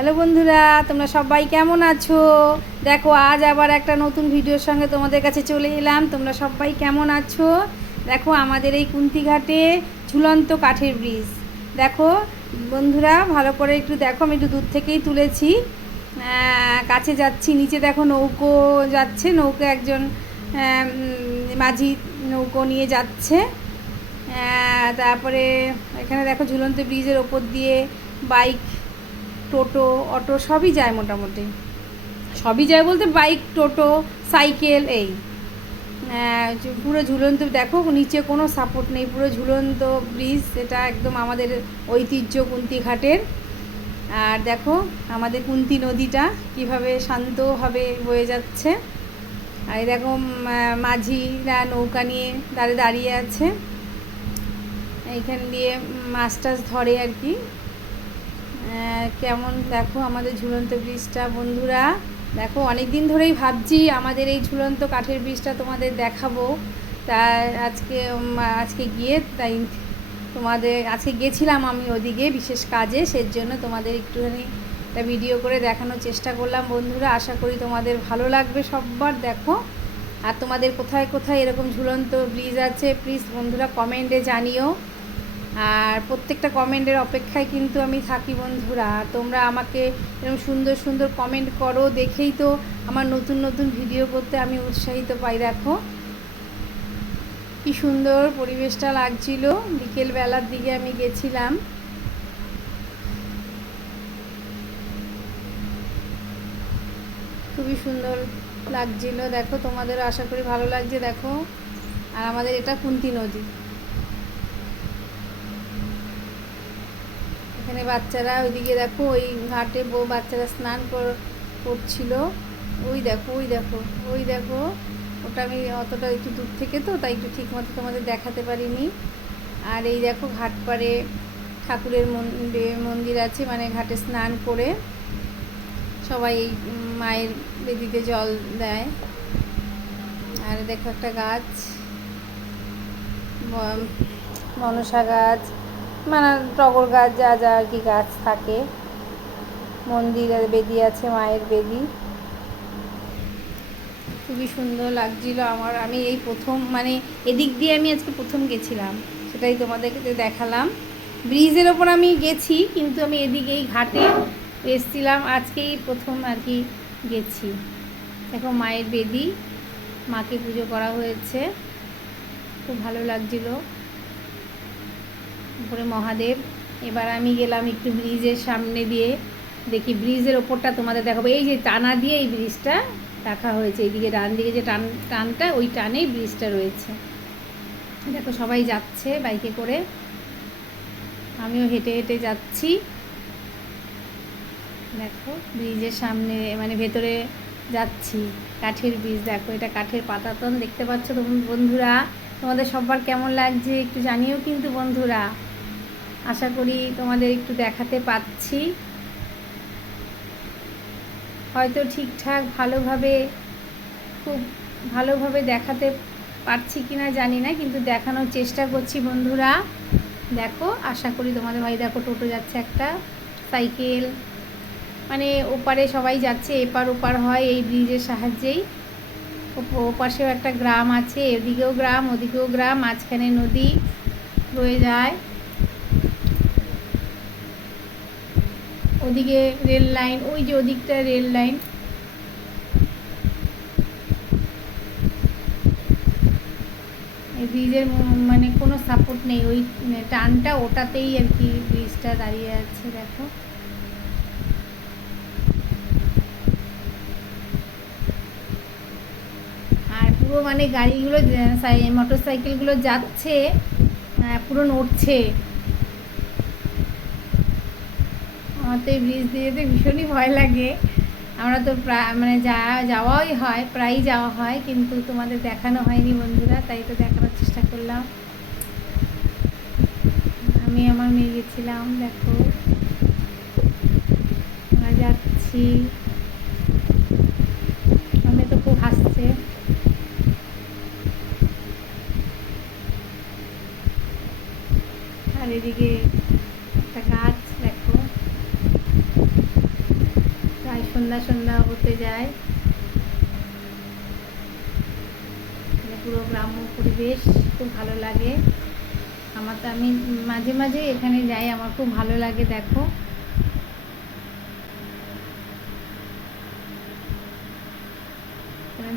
Hello বন্ধুরা, তোমরা সবাই কেমন আছো? দেখো আজ আবার একটা নতুন ভিডিওর সঙ্গে তোমাদের কাছে চলে এলাম। তোমরা সবাই কেমন আছো? দেখো আমাদের এই কুন্তিঘাটে ঝুলন্ত কাঠের ব্রিজ। দেখো বন্ধুরা, ভালো করে একটু দেখো, আমি একটু দূর থেকেই তুলেছি। কাছে যাচ্ছি, নিচে দেখো নৌকো যাচ্ছে, নৌকো একজন মাঝি নৌকো নিয়ে যাচ্ছে। তারপরে এখানে দেখো ঝুলন্ত ব্রিজের ওপর দিয়ে বাইক, টোটো, অটো সবই যায়, মোটামুটি সবই যায় বলতে বাইক, টোটো, সাইকেল এই পুরো ঝুলন্ত। দেখো নিচে কোনো সাপোর্ট নেই, পুরো ঝুলন্ত ব্রিজ। এটা একদম আমাদের ঐতিহ্য কুন্তিঘাটের। আর দেখো আমাদের কুন্তি নদীটা কীভাবে শান্তভাবে বয়ে যাচ্ছে। আর এই দেখো মাঝিরা নৌকা নিয়ে দাঁড়িয়ে আছে, এইখান দিয়ে মাছ টাছ ধরে আর কি। কেমন দেখো আমাদের ঝুলন্ত ব্রিজটা বন্ধুরা। দেখো অনেক দিন ধরেই ভাবছি আমাদের এই ঝুলন্ত কাঠের ব্রিজটা তোমাদের দেখাবো। তা আজকে গিয়ে তাই আজকে গেছিলাম আমি ওদিকে বিশেষ কাজে, সেজন্য তোমাদের একটুখানি একটা ভিডিও করে দেখানোর চেষ্টা করলাম বন্ধুরা। আশা করি তোমাদের ভালো লাগবে সববার। দেখো আর তোমাদের কোথায় কোথায় এরকম ঝুলন্ত ব্রিজ আছে প্লিজ বন্ধুরা কমেন্টে জানিও। আর প্রত্যেকটা কমেন্টের অপেক্ষায় কিন্তু আমি থাকি বন্ধুরা। আর তোমরা আমাকে এরকম সুন্দর সুন্দর কমেন্ট করো, দেখেই তো আমার নতুন নতুন ভিডিও করতে আমি উৎসাহিত পাই। দেখো কি সুন্দর পরিবেশটা লাগছিল, বিকেলবেলার দিকে আমি গেছিলাম। খুবই সুন্দর লাগছিল। দেখো তোমাদের আশা করি ভালো লাগছে। দেখো আর আমাদের এটা কুন্তি নদী। এখানে বাচ্চারা ওইদিকে দেখো ওই ঘাটে বাচ্চারা স্নান করছিল। ওই দেখো ওই দেখো ওই দেখো, ওটা আমি অতটা একটু দূর থেকে তো তাই একটু ঠিক মতো তোমাদের দেখাতে পারিনি। আর এই দেখো ঘাট পাড়ে ঠাকুরের মন্দির আছে, মানে ঘাটে স্নান করে সবাই এই মায়ের বেদিতে জল দেয়। আর দেখো একটা গাছ, মনসা গাছ, মানে টগর গাছ, যা যা আর কি গাছ থাকে। মন্দির আর বেদি আছে, মায়ের বেদি। খুবই সুন্দর লাগছিল আমার। আমি এই প্রথম, মানে এদিক দিয়ে আমি আজকে প্রথম গেছিলাম, সেটাই তোমাদেরকে দেখালাম। ব্রিজের ওপর আমি গেছি, কিন্তু আমি এদিকে এই ঘাটে এসেছিলাম আজকেই প্রথম আর কি গেছি। দেখো মায়ের বেদি, মাকে পুজো করা হয়েছে, খুব ভালো লাগছিল। উপরে মহাদেব। এবার আমি গেলাম একটু ব্রিজের সামনে দিয়ে, দেখি ব্রিজের ওপরটা তোমাদের দেখাবো। এই যে টানা দিয়ে এই ব্রিজটা রাখা হয়েছে, এইদিকে ডান দিকে যে টানটা, ওই টানেই ব্রিজটা রয়েছে। দেখো সবাই যাচ্ছে বাইকে করে, আমিও হেঁটে হেঁটে যাচ্ছি। দেখো ব্রিজের সামনে, মানে ভেতরে যাচ্ছি। কাঠের ব্রিজ, দেখো এটা কাঠের পাতাতন দেখতে পাচ্ছ তো বন্ধুরা। তোমাদের সবার কেমন লাগছে একটু জানিও কিন্তু বন্ধুরা। আশা করি তোমাদের একটু দেখাতে পাচ্ছি, হয়তো ঠিকঠাক ভালোভাবে, খুব ভালোভাবে দেখাতে পারছি কি না জানি না, কিন্তু দেখানোর চেষ্টা করছি বন্ধুরা। দেখো আশা করি তোমাদের ভাই। দেখো টোটো যাচ্ছে একটা, সাইকেল, মানে ওপারে সবাই যাচ্ছে, এপার ওপার হয় এই ব্রিজের সাহায্যেই। ওপাশেও একটা গ্রাম আছে, এদিকেও গ্রাম ওদিকেও গ্রাম, মাঝখানে নদী বয়ে যায়। ওদিকে রেল লাইন, ওই যে ওদিকটা রেল লাইন। এই ব্রিজের মানে কোনো সাপোর্ট নেই, ওই টানটা ওটাতেই আর কি ব্রিজটা দাঁড়িয়ে আছে। দেখো আর পুরো মানে গাড়িগুলো, মোটর সাইকেলগুলো যাচ্ছে, পুরো নড়ছে। আমার তো এই ব্রিজ দিয়ে যেতে ভীষণই ভয় লাগে। আমরা তো মানে যাওয়াই হয়, প্রায়ই যাওয়া হয়, কিন্তু তোমাদের দেখানো হয়নি বন্ধুরা, তাই তো দেখানোর চেষ্টা করলাম। আমি আমার মেয়ে গেছিলাম। দেখো আমরা যাচ্ছি, আমি তো খুব হাসছে। আর এদিকে একটা গাছ দেখো, সন্ধ্যা সন্ধ্যা হতে যায়। পুরো গ্রাম্য পরিবেশ খুব ভালো লাগে আমার। তো আমি মাঝে মাঝে এখানে যাই, আমার খুব ভালো লাগে। দেখো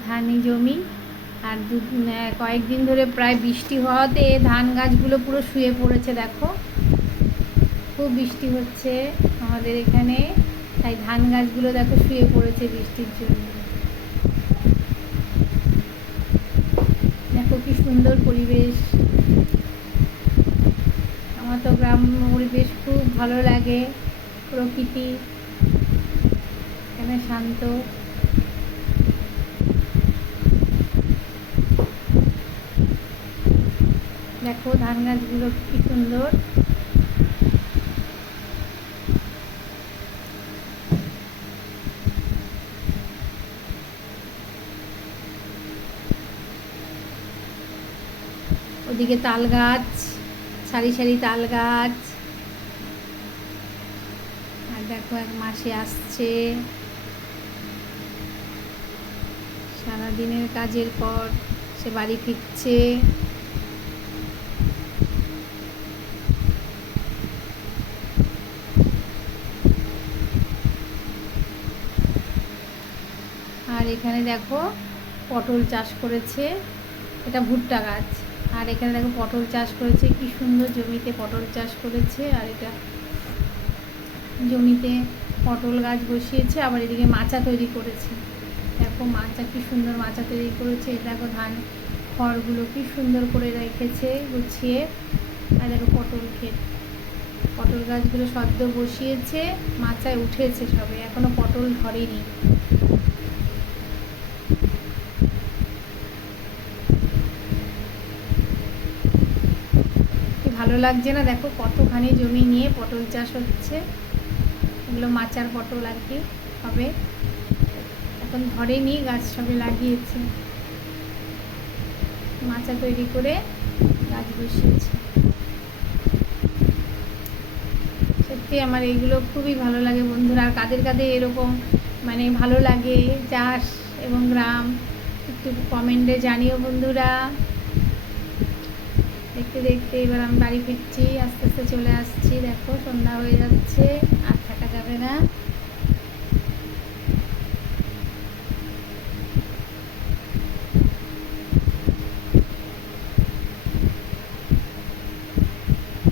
ধানি জমি, আর কয়েকদিন ধরে প্রায় বৃষ্টি হওয়াতে ধান গাছগুলো পুরো শুয়ে পড়েছে। দেখো খুব বৃষ্টি হচ্ছে আমাদের এখানে, তাই ধান গাছগুলো দেখো শুয়ে পড়েছে বৃষ্টির জন্য। দেখো কি সুন্দর পরিবেশ। আমার তো গ্রাম্য পরিবেশ খুব ভালো লাগে। প্রকৃতি এখানে শান্ত। দেখো ধান গাছগুলো কি সুন্দর। ওদিকে তাল গাছ, সারি সারি তাল গাছ। আর দেখো এক মাসি আসছে সারাদিনের কাজের পর, সে বাড়ি ফিরছে। আর এখানে দেখো পটল চাষ করেছে, এটা ভুট্টা গাছ। আর এখানে দেখো পটল চাষ করেছে, কি সুন্দর জমিতে পটল চাষ করেছে। আর এটা জমিতে পটল গাছ বসিয়েছে, আবার এদিকে মাচা তৈরি করেছে। দেখো মাচা কি সুন্দর মাচা তৈরি করেছে। দেখো ধান খড়গুলো কি সুন্দর করে রেখেছে গুছিয়ে। আর দেখো পটল ক্ষেত, পটল গাছগুলো সদ্য বসিয়েছে, মাচায় উঠেছে সবে, এখনো পটল ধরেনি। ভালো লাগছে না? দেখো কতখানি জমি নিয়ে পটল চাষ হচ্ছে। এগুলো মাচার পটল আর কি হবে, এখন ধরেনি, গাছ সবে লাগিয়েছে, মাচা তৈরি করে গাছ বসিয়েছে। সত্যি আমার এইগুলো খুবই ভালো লাগে বন্ধুরা। আর কাদের কাদের এরকম মানে ভালো লাগে চাষ এবং গ্রাম, একটু কমেন্টে জানিও বন্ধুরা। দেখতে দেখতে এবার আমি বাড়ি ফিরছি, আস্তে আস্তে চলে আসছি। দেখো সন্ধ্যা হয়ে যাচ্ছে, আর থাকা যাবে না।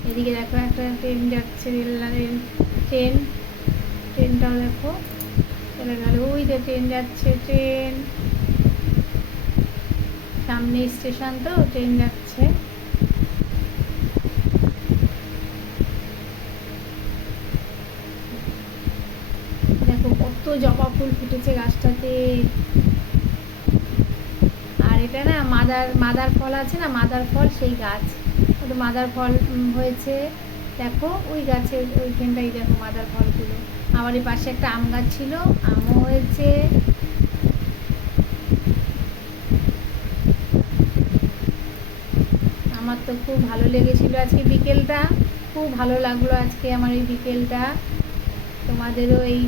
এদিকে দেখো একটা ট্রেন যাচ্ছে, ট্রেনটাও দেখো চলে গেল। ওই যে ট্রেন যাচ্ছে, ট্রেন সামনে স্টেশন, তো ট্রেন যাচ্ছে। দেখো কত জবা ফুল ফুটেছে গাছটাতে। আর এটা না মাদার ফল আছে না, মাদার ফল, সেই গাছ, ওটা মাদার ফল হয়েছে। দেখো ওই গাছের ওইখানটাই দেখো মাদার ফলগুলো। আমার এই পাশে একটা আম গাছ ছিল, আমও হয়েছে। আমার তো খুব ভালো লেগেছিল আজকে বিকেলটা, খুব ভালো লাগলো আজকে আমার এই বিকেলটা। তোমাদেরও এই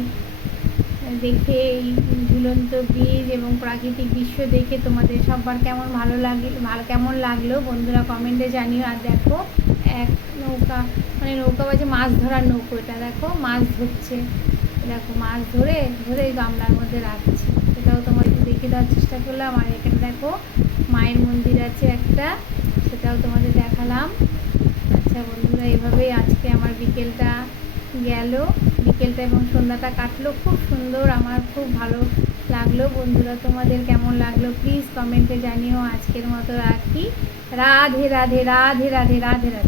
দেখে, এই ঝুলন্ত ব্রিজ এবং প্রাকৃতিক দৃশ্য দেখে তোমাদের সবার কেমন কেমন লাগলো বন্ধুরা কমেন্টে জানিও। আর দেখো এক নৌকা, মানে নৌকা বাজে মাছ ধরার নৌকো, এটা দেখো মাছ ধরছে। দেখো মাছ ধরে ধরে গামলার মধ্যে রাখছে, সেটাও তোমার একটু দেখে দেওয়ার চেষ্টা করলাম। আর এখানে দেখো মায়ের মন্দির আছে একটা, সেটাও তোমাদের দেখালাম। আচ্ছা বন্ধুরা, এভাবেই আজকে আমার বিকেলটা গেল, বিকেলটা এবং সন্ধ্যাটা কাটলো খুব সুন্দর। আমার খুব ভালো লাগলো বন্ধুরা। তোমাদের কেমন লাগলো প্লিজ কমেন্টে জানিও। আজকের মতো রাখি। রাধে রাধে রাধে রাধে রাধে রাধে।